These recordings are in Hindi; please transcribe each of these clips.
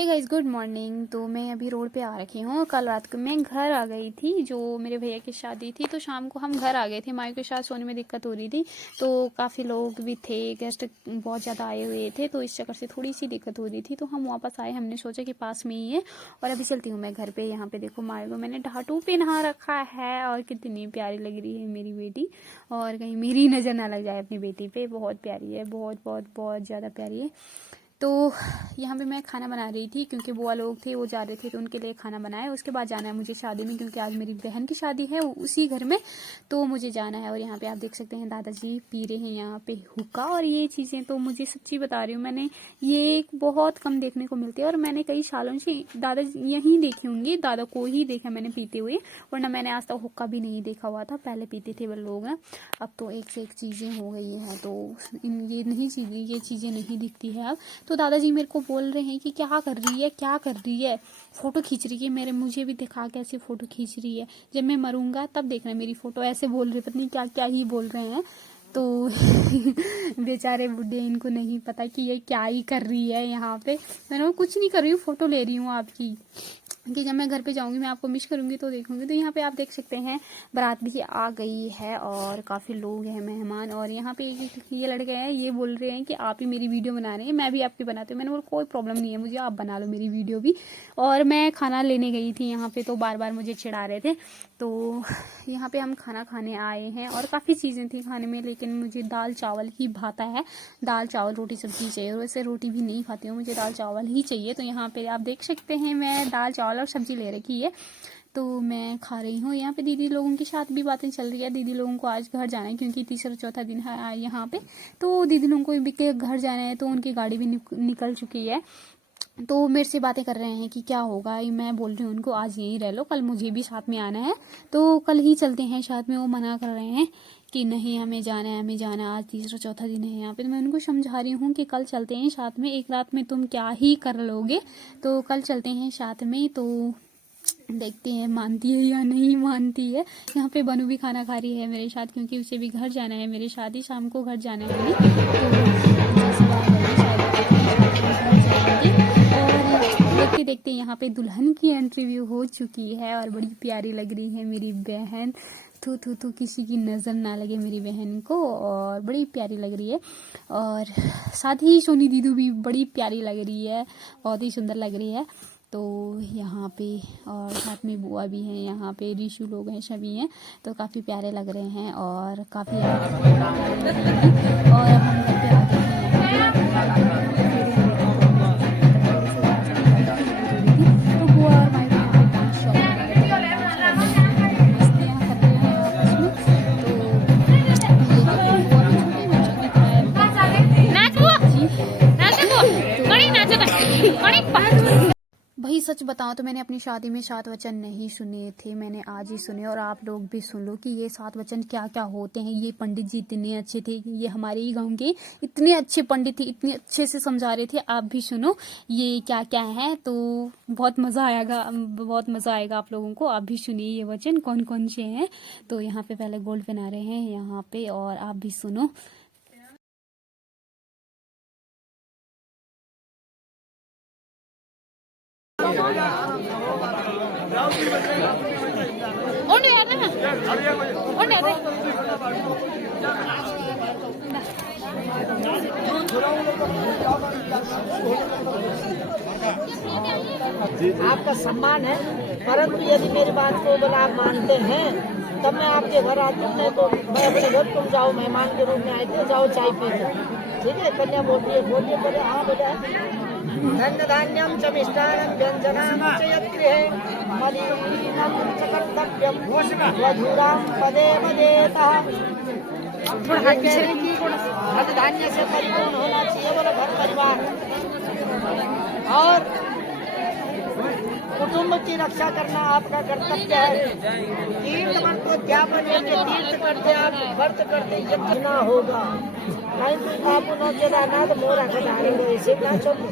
Hey guys, good morning. तो मैं अभी रोड पे आ रखी हूँ। कल रात को मैं घर आ गई थी, जो मेरे भैया की शादी थी, तो शाम को हम घर आ गए थे। माई के साथ सोने में दिक्कत हो रही थी, तो काफ़ी लोग भी थे, गेस्ट बहुत ज़्यादा आए हुए थे, तो इस चक्कर से थोड़ी सी दिक्कत हो रही थी। तो हम वापस आए, हमने सोचा कि पास में ही है और अभी चलती हूँ मैं घर पे। यहाँ पे देखो माई को मैंने ढाटू पे नहा रखा है और कितनी प्यारी लग रही है मेरी बेटी। और कहीं मेरी नज़र ना लग जाए अपनी बेटी पे, बहुत प्यारी है, बहुत बहुत बहुत ज़्यादा प्यारी है। तो यहाँ पे मैं खाना बना रही थी, क्योंकि बुआ लोग थे, वो जा रहे थे, तो उनके लिए खाना बनाया। उसके बाद जाना है मुझे शादी में, क्योंकि आज मेरी बहन की शादी है उसी घर में, तो मुझे जाना है। और यहाँ पे आप देख सकते हैं दादाजी पी रहे हैं यहाँ पे हुक्का। और ये चीज़ें तो मुझे सच्ची बता रही हूँ, मैंने ये बहुत कम देखने को मिलती है, और मैंने कई सालों से दादा यहीं देखे होंगे, दादा को ही देखा मैंने पीते हुए, वरना मैंने आज तक हुक्का भी नहीं देखा हुआ था। पहले पीते थे वो लोग ना, अब तो एक से एक चीज़ें हो गई हैं, तो ये चीज़ें नहीं दिखती है अब। तो दादाजी मेरे को बोल रहे हैं कि क्या कर रही है, क्या कर रही है, फ़ोटो खींच रही है। मुझे भी दिखा कैसे फ़ोटो खींच रही है, जब मैं मरूंगा तब देखना मेरी फ़ोटो। ऐसे बोल रहे, पत्नी क्या क्या ही बोल रहे हैं। तो बेचारे बुढ़े, इनको नहीं पता कि ये क्या ही कर रही है यहाँ पे। मैंने कुछ नहीं कर रही हूँ, फ़ोटो ले रही हूँ आपकी, कि जब मैं घर पे जाऊंगी मैं आपको मिस करूंगी तो देखूंगी। तो यहाँ पे आप देख सकते हैं बारात भी आ गई है और काफ़ी लोग हैं, मेहमान। और यहाँ पे ये लड़के हैं, ये बोल रहे हैं कि आप ही मेरी वीडियो बना रहे हैं, मैं भी आपकी बनाती हूँ। मैंने बोला कोई प्रॉब्लम नहीं है मुझे, आप बना लो मेरी वीडियो भी। और मैं खाना लेने गई थी यहाँ पे, तो बार बार मुझे चिढ़ा रहे थे। तो यहाँ पे हम खाना खाने आए हैं और काफ़ी चीज़ें थी खाने में, लेकिन मुझे दाल चावल ही भाता है। दाल चावल रोटी सब्जी चाहिए, और वैसे रोटी भी नहीं खाती हूँ, मुझे दाल चावल ही चाहिए। तो यहाँ पे आप देख सकते हैं मैं दाल चावल और सब्जी ले रखी है, तो मैं खा रही हूँ। यहाँ पे दीदी लोगों के साथ भी बातें चल रही है। दीदी लोगों को आज घर जाना है, क्योंकि तीसरा चौथा दिन है यहाँ पे, तो दीदी लोगों को भी के घर जाना है, तो उनकी गाड़ी भी निकल चुकी है। तो मेरे से बातें कर रहे हैं कि क्या होगा। मैं बोल रही हूँ उनको आज यहीं रह लो, कल मुझे भी साथ में आना है, तो कल ही चलते हैं साथ में। वो मना कर रहे हैं कि नहीं हमें जाना है, हमें जाना है, आज तीसरा चौथा दिन है यहाँ पे। तो मैं उनको समझा रही हूँ कि कल चलते हैं साथ में, एक रात में तुम क्या ही कर लोगे, तो कल चलते हैं साथ में। तो देखते हैं मानती है या नहीं मानती है। यहाँ पे बनू भी खाना खा रही है मेरे साथ, क्योंकि उसे भी घर जाना है, मेरी शादी शाम को घर जाना है मेरी। तो देखते देखते यहाँ पे दुल्हन की इंटरव्यू हो चुकी है, और बड़ी प्यारी लग रही है मेरी बहन। थू थू थू, किसी की नज़र ना लगे मेरी बहन को, और बड़ी प्यारी लग रही है। और साथ ही सोनी दीदू भी बड़ी प्यारी लग रही है, बहुत ही सुंदर लग रही है। तो यहाँ पे और साथ में बुआ भी हैं, यहाँ पे ऋषु लोग हैं, सभी हैं, तो काफ़ी प्यारे लग रहे हैं और काफ़ी और अब हम घर पे आ गए हैं। तो बुआ और माई डांस भाई सच बताऊं तो मैंने अपनी शादी में 7 वचन नहीं सुने थे, मैंने आज ही सुने। और आप लोग भी सुन लो कि ये 7 वचन क्या क्या होते हैं। ये पंडित जी इतने अच्छे थे, ये हमारे ही गांव के इतने अच्छे पंडित थे, इतने अच्छे से समझा रहे थे। आप भी सुनो ये क्या क्या है, तो बहुत मज़ा आएगा, बहुत मज़ा आएगा आप लोगों को। आप भी सुनिए ये वचन कौन कौन से हैं। तो यहाँ पे पहले गोल्ड पहना रहे हैं यहाँ पे, और आप भी सुनो। आपका सम्मान है, परंतु यदि मेरी बात को बोला आप मानते हैं तब मैं आपके घर आती हूँ, नहीं तो मैं अपने घर, तुम जाओ मेहमान के रूप में आए थे, जाओ चाय पी लो। ठीक है, कन्या बोल रही है, बोलिए, बोले हाँ बोले। धन्य धान्यम च मिष्टान्नं व्यंजनानि च यद्गृहे मलिनं च कर्तव्यं वधूरां पदे पदेतः। धन्य धान्य से परिपूर्ण होना चाहिए बोले घर परिवार, और कुटुंब की रक्षा करना आपका कर्तव्य है। तीर्थ मंत्रोद्यापन तीर्थ करते आप व्रत करते यज्ञ होगा, नहीं तो आप केदारनाथ मोरा खजाने को ऐसे ना चलो,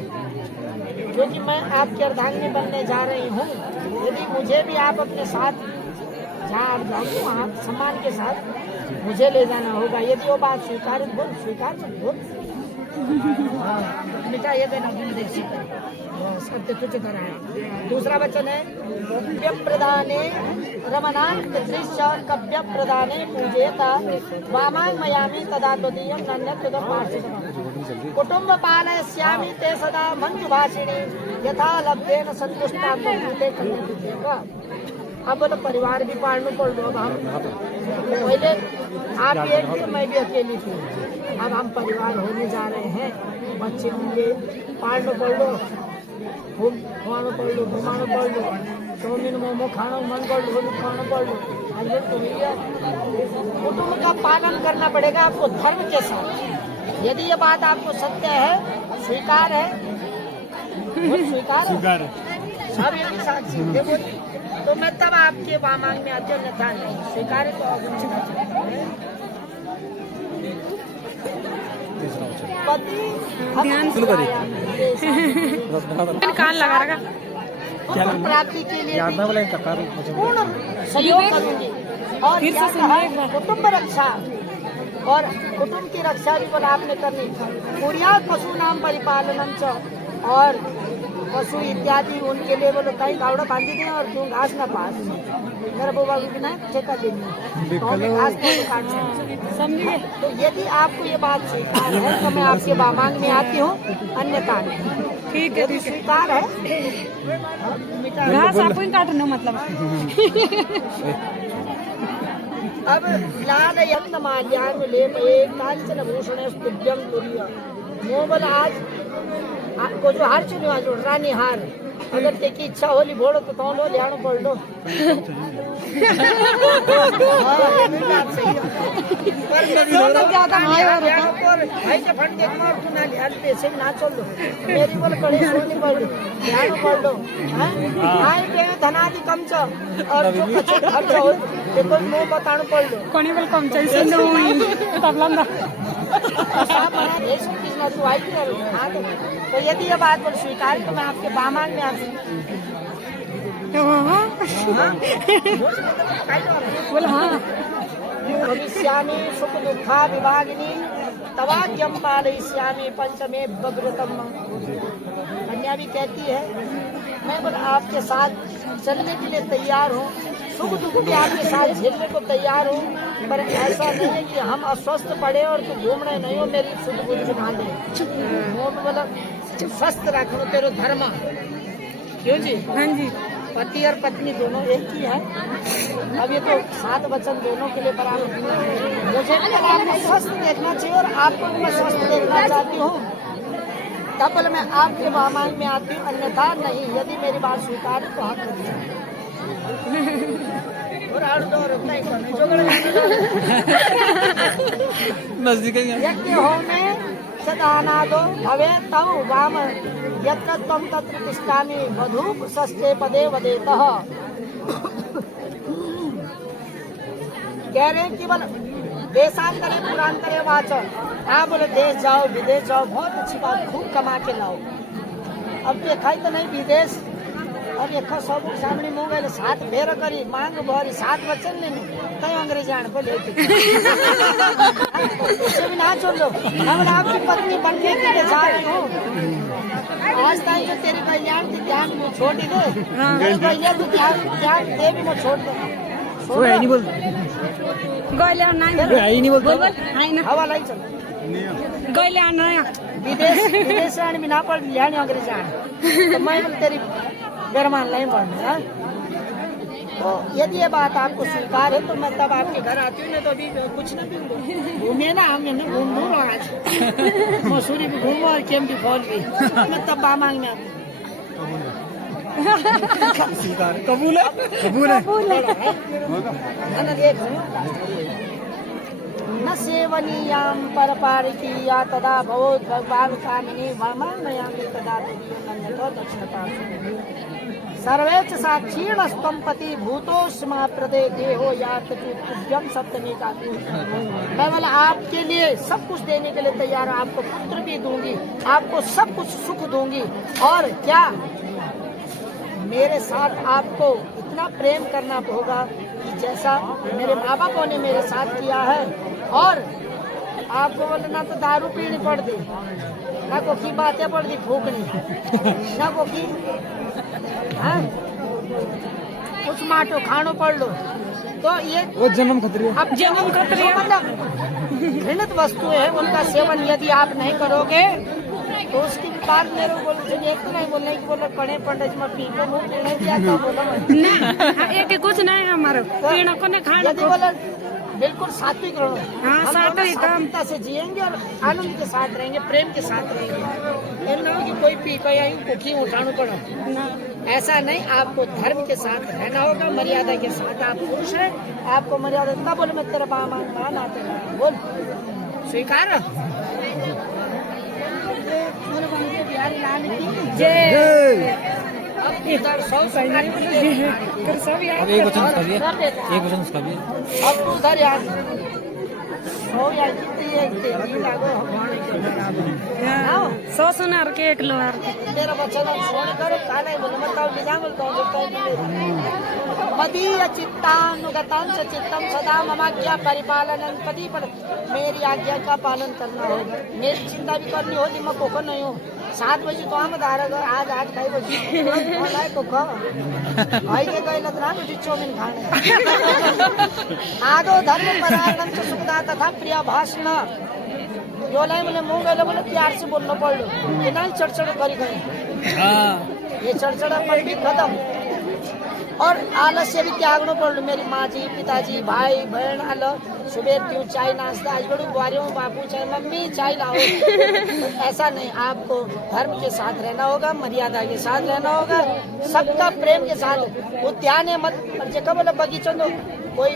क्योंकि मैं आपकी अर्धांगिनी बनने जा रही हूँ। यदि मुझे भी आप अपने साथ जहाँ आप जाओगे वहाँ सम्मान के साथ मुझे ले जाना होगा। यदि वो बात स्वीकार बोल, स्वीकार मत बोल। मिटा ये देना देशी सत्य तुझ कराया। दूसरा वचन है कव्य प्रदाने रमणांत दृश्य कव्य प्रदाने पूजेता वामांग मयामी तदा द्वितीयं नन्यत्वदं पार्षदम् कुटुंब पालयस्यामि ते सदा मंजुभाषिणी यथा लब्धेन संतुष्टा भूते कन्या। अब बोलो परिवार भी पालना पड़ लो। अब हम पहले आप एक थे, मैं भी अकेली थी, अब हम परिवार होने जा रहे हैं, बच्चे होंगे, पालना पड़ लो, घुमाना पड़ लो, घुमाना पड़ लो, चाउमीन मोमो खाना मन पड़ लो, खाना पड़ लो। हस्बैंड तो भैया कुटुंब का पालन करना पड़ेगा आपको धर्म के साथ। यदि ये बात आपको सत्य है, स्वीकार है, स्वीकार है सब एक साथ सीधे बोलिए, तो मैं तब आपके वामांग में आते अन्यथा नहीं स्वीकार है। तो कान लगा रखा प्राप्ति के लिए पूर्ण सहयोग करूंगी। और क्या कहा? कुटुंब रक्षा और कुटुंब की रक्षा भी बोला आपने करनी। कुर्यात पशु नाम परिपालनम च, और पशु इत्यादि उनके लिए बोलो कहीं गावड़ा बांधी दें और क्यों घास ना पास मेरा बोबा भी ना ठेका देनी तो घास को काट समझिए। तो यदि आपको ये बात स्वीकार है तो मैं आपके वामांग में आती हूँ, अन्यथा नहीं। ठीक है, यदि स्वीकार है घास आपको ही काटना मतलब। अब लाल यंग माल्यान लेप कांचन भूषण स्तुभ्यं तुर्य मोबल आज आपको जो हार चुने जो रानी हार अगर देखी इच्छा होली भोड़ो तो कौन हो लियानो पड़ लो। भाई के फंड देख मार तू ना लिया पैसे ना चल लो मेरी बोल कड़े सोनी पड़ लो लियानो पड़ लो। आई पे धनादि कम च और जो कुछ खर्च हो देखो मुंह बतानो पड़ लो कोनी बोल कम चाहिए नो तबला तो यदि ये बात बोल स्वीकार तो मैं आपके वामांग में आती बोल हाँ भविष्यामि सुख दुखा विभागिनी तवाज्यम पालयिष्यामि पंचमे भगवतम। कन्या भी कहती है मैं बोल आपके साथ चलने के लिए तैयार हूँ, सुख दुख भी आपके साथ झेलने को तैयार हूँ, पर ऐसा नहीं है कि हम अस्वस्थ पड़े और तू घूम रहे नहीं हो मेरी सुख बुद्ध बना दे मतलब स्वस्थ रखो तेरे धर्म। क्यों जी? हाँ जी। पति और पत्नी दोनों एक ही है। अब ये तो 7 वचन दोनों के लिए बराबर। मुझे आपको स्वस्थ देखना चाहिए और आपको भी मैं स्वस्थ देखना चाहती हूँ, तब बोले मैं आपके वामांग में आती हूँ, अन्यथा नहीं। यदि मेरी बात स्वीकार है तो हम नजदीक यज्ञ हो में सदानादो भवे तव वाम यत्र त्वं तत्र तिष्ठामि वधू सस्ते पदे वदेतः। कह रहे हैं केवल देशांतरे पुरांतरे वाच। आप बोले देश जाओ विदेश जाओ, बहुत अच्छी बात, खूब कमा के लाओ। अब देखा ही तो नहीं विदेश, अब एक सब सामने मुँह गए 7 फेर करी मांग भरी 7 वचन लेने कई अंग्रेजी आने को लेते उससे भी ना छोड़ लो। हम आपकी पत्नी बनने के लिए जा रही हूँ, आज तक जो तेरी कल्याण की ध्यान में छोड़ दे कल्याण की ध्यान दे भी मैं छोड़ दो नहीं बोल हवा लाई चल विदेश आने भी ना पड़ लिया अंग्रेजी आने तो मैं तेरी गरमान नहीं पड़ना। तो यदि ये बात आपको स्वीकार है तो मैं तब आपके घर आती हूँ, तो अभी कुछ नहीं घूमिए ना, हम घूम घूम आज मसूरी भी घूमो और केम्प्टी फॉल भी, मैं तब वामांग में आती स्वीकार कबूल है कबूल है न सेवनीयां परपारिकीया तदा भवोत् भगवान् कामिनी वामांगयामि तदा तदीयो दक्षिणता। सर्वे च साक्षीण स्तंपति भूतोष्मा प्रदे देहो यात्युभ्यम सप्तमी का। मैं बोला आपके लिए सब कुछ देने के लिए तैयार हूँ, आपको पुत्र भी दूंगी, आपको सब कुछ सुख दूंगी, और क्या मेरे साथ आपको इतना प्रेम करना होगा कि जैसा मेरे माँ बापों ने मेरे साथ किया है, और आपको बोले ना तो दारू पीनी पड़ दी, ना को की बातें पड़ दी फूकनी, ना को की हाँ? कुछ माटो खानो पड़ लो। तो ये वो जन्म खतरे। अब जन्म खतरे मतलब घृणित वस्तुएं हैं, उनका सेवन यदि आप नहीं करोगे तो उसकी बात मेरे को बोलो। एक तो नहीं बोलने की बोलो कड़े पंडित में पी को मुंह नहीं किया तो बोलो एक कुछ नहीं है हमारे पीना को नहीं खाना। यदि बोला बिल्कुल सात्विक रहो, हाँ, हम सात्विक सात्विकता से जिएंगे और आनंद के साथ रहेंगे, प्रेम के साथ रहेंगे। इन लोगों की कोई पी पाई कुकी उठाना पड़ा, ऐसा नहीं। आपको धर्म के साथ रहना होगा, मर्यादा के साथ। आप पुरुष हैं, आपको मर्यादा ना बोले मैं तेरा बामान आते बोल स्वीकार। बिहारी लाल की जय। अब इधर 100 अब एक वचन उसका भी है, एक वचन उसका भी है। अब तू उधर यार 100 यार कितनी लागो हम 100 सुनार के 1 लोहार के तेरा बच्चा ना सोने करो काला बोले मतलब निजाम तो मदीय चित्तानुगतं च चित्तम सदा ममाज्ञा परिपालनं पति पर मेरी आज्ञा का पालन करना होगा। मेरी चिंता भी करनी होगी, मैं कोको नहीं हूँ। 7 बजे तो हम धारक आज 8 बजे को भाई के गए ना मुझे चौमिन खाने आदो धर्म परायणम च सुखदा तथा प्रिय भाषण यो लाई बोले मुंह गए बोले प्यार से बोलना पड़ लो कि नहीं चढ़चढ़ करी गई। ये चढ़चढ़ापन भी खत्म और आलस्य भी त्यागना पड़ लो। मेरी माँ जी, पिताजी, भाई बहन आलो सुबह क्यों चाय नाश्ता आज बड़ू बुआरियों बापू चाय मम्मी चाय लाओ। ऐसा नहीं, आपको धर्म के साथ रहना होगा, मर्यादा के साथ रहना होगा, सबका प्रेम के साथ। उद्यान मत जगह बोला बगीचों दो कोई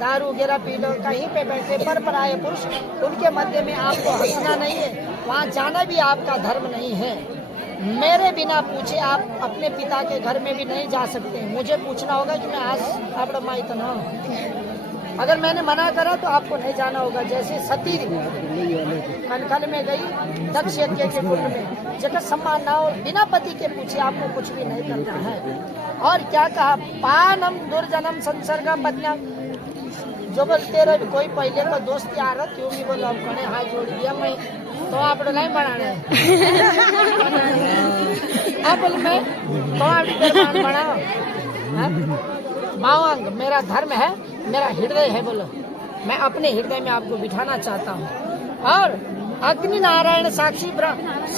दारू वगैरह पी लो, कहीं पे बैठे पर आए पुरुष उनके मध्य में आपको हंसना नहीं है, वहाँ जाना भी आपका धर्म नहीं है। मेरे बिना पूछे आप अपने पिता के घर में भी नहीं जा सकते। मुझे पूछना होगा कि मैं आज आप माई तो ना, अगर मैंने मना करा तो आपको नहीं जाना होगा। जैसे सती कनखल में गई दक्ष यज्ञ के कुंड में, जगह सम्मान ना हो, बिना पति के पूछे आपको कुछ भी नहीं करना है। और क्या कहा, पानम दुर्जनम संसर्ग पत्निया जो बोलते रहे कोई पहले का दोस्त आ रहा क्यों भी बोलो कने हाथ जोड़ दिया मैं तो आप नहीं बनाने आप बोल मैं तो आप बनाओ। मांग मेरा धर्म है, मेरा हृदय है, बोलो मैं अपने हृदय में आपको बिठाना चाहता हूँ। और अग्नि नारायण साक्षी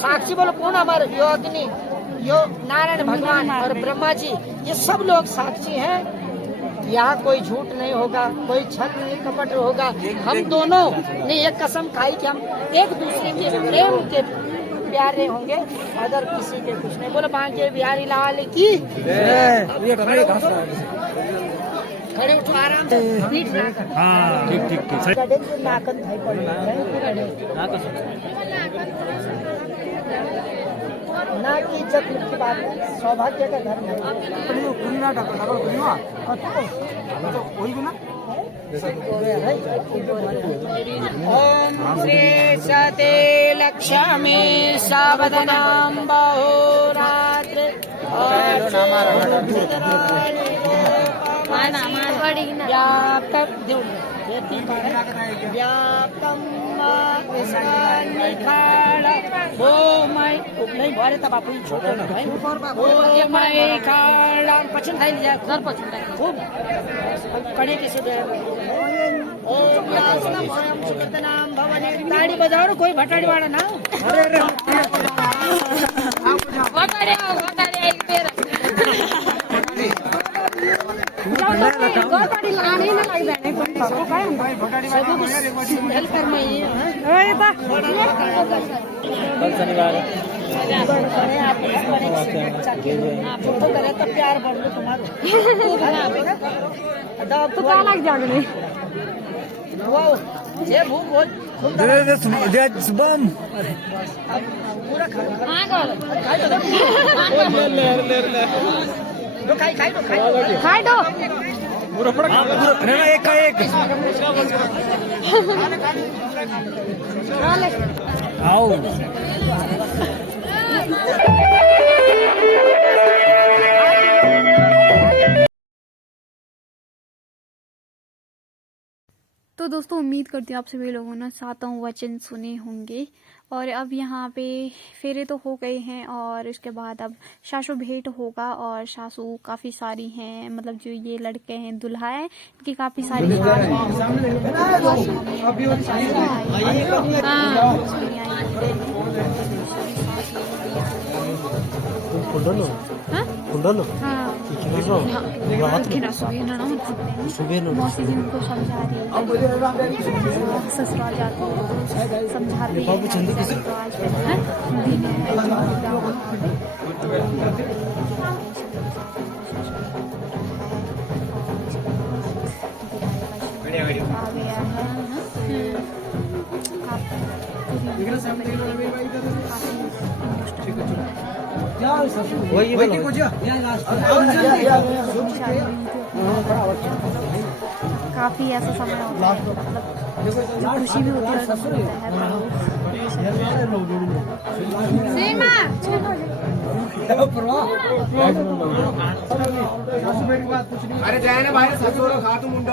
साक्षी बोलो कौन हमारे यो अग्नि यो नारायण भगवान और ब्रह्मा जी, ये सब लोग साक्षी हैं। यहाँ कोई झूठ नहीं होगा, कोई छल नहीं कपट होगा। हम दोनों ने एक कसम खाई कि हम एक दूसरे के प्रेम के प्यारे होंगे, अगर किसी के कुछ नहीं। बोलो बांके बिहारी लाल की खड़े उठो आराम से पीठ ना कर। हाँ ठीक ठीक ठीक गड़े के नाकन भाई पड़े ना की इज्जत की बात है, सौभाग्य का धर्म है। ओम श्री सते लक्ष्मी सावधानाम बहुरात्रि व्याप्तम नहीं भरे तब आप पचन खाई लिया घर पचन खूब कड़े के सीधे नाम भवन ताड़ी बजाओ कोई भटाड़ी वाला ना शनिवार फोटो करे तो प्यार बढ़ लो तुम्हारो तो क्या लग जाओगे जे भूख हो शुभम पूरा खाई दो एक का एक आओ तो तो दोस्तों उम्मीद करती हूँ आप सभी लोगों ने सातों वचन सुने होंगे। और अब यहाँ पे फेरे तो हो गए हैं और इसके बाद अब सासू भेंट होगा। और सासू काफ़ी सारी हैं, मतलब जो ये लड़के हैं दुल्हा है इनकी काफ़ी सारी मौसी जी उनको समझा रही है, ससुराल जाते हैं समझाते हैं। आ गया काफी ऐसा समय होता है, मतलब खुशी भी होती है और दुख होता है। अरे जाए ना भाई खा तुम मुंडा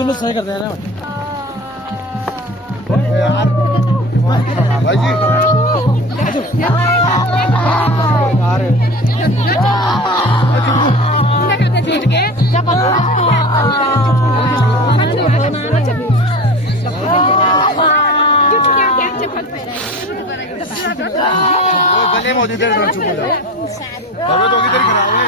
चलो सही कर देना भाई जी गले में उधर चुप हो जाओ तबे तो इधर खराब है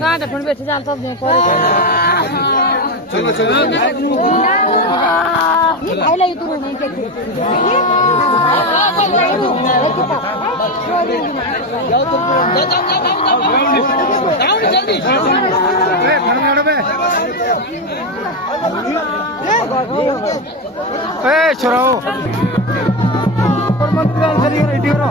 गांठ फोन बैठे जान सब चलो चलो खाइला तू नहीं के जाओ जल्दी छोराओ रेडी करो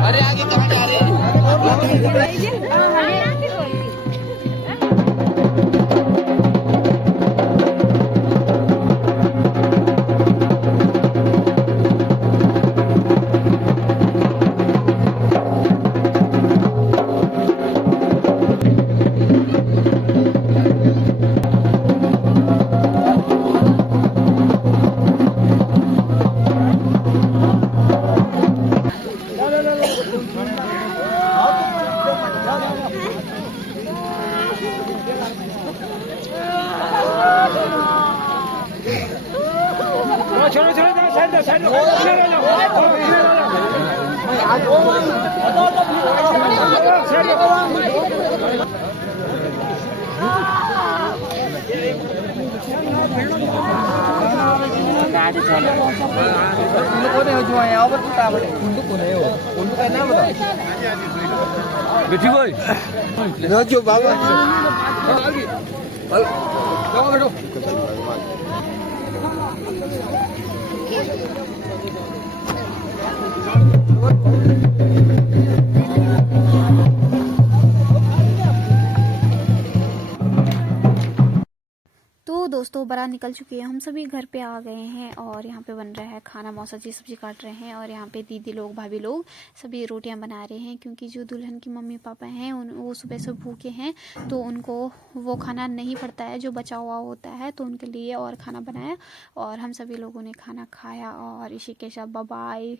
अरे आगे कहाँ जा रहे हैं बेटी भाई जो बाबा तो दोस्तों बारात निकल चुकी है, हम सभी घर पे आ गए हैं और यहाँ पे बन रहा है खाना। मौसा जी सब्जी काट रहे हैं और यहाँ पे दीदी लोग भाभी लोग सभी रोटियां बना रहे हैं, क्योंकि जो दुल्हन की मम्मी पापा हैं वो सुबह से भूखे हैं, तो उनको वो खाना नहीं पड़ता है जो बचा हुआ होता है, तो उनके लिए और खाना बनाया और हम सभी लोगों ने खाना खाया। और इसी के साथ बाय बाय।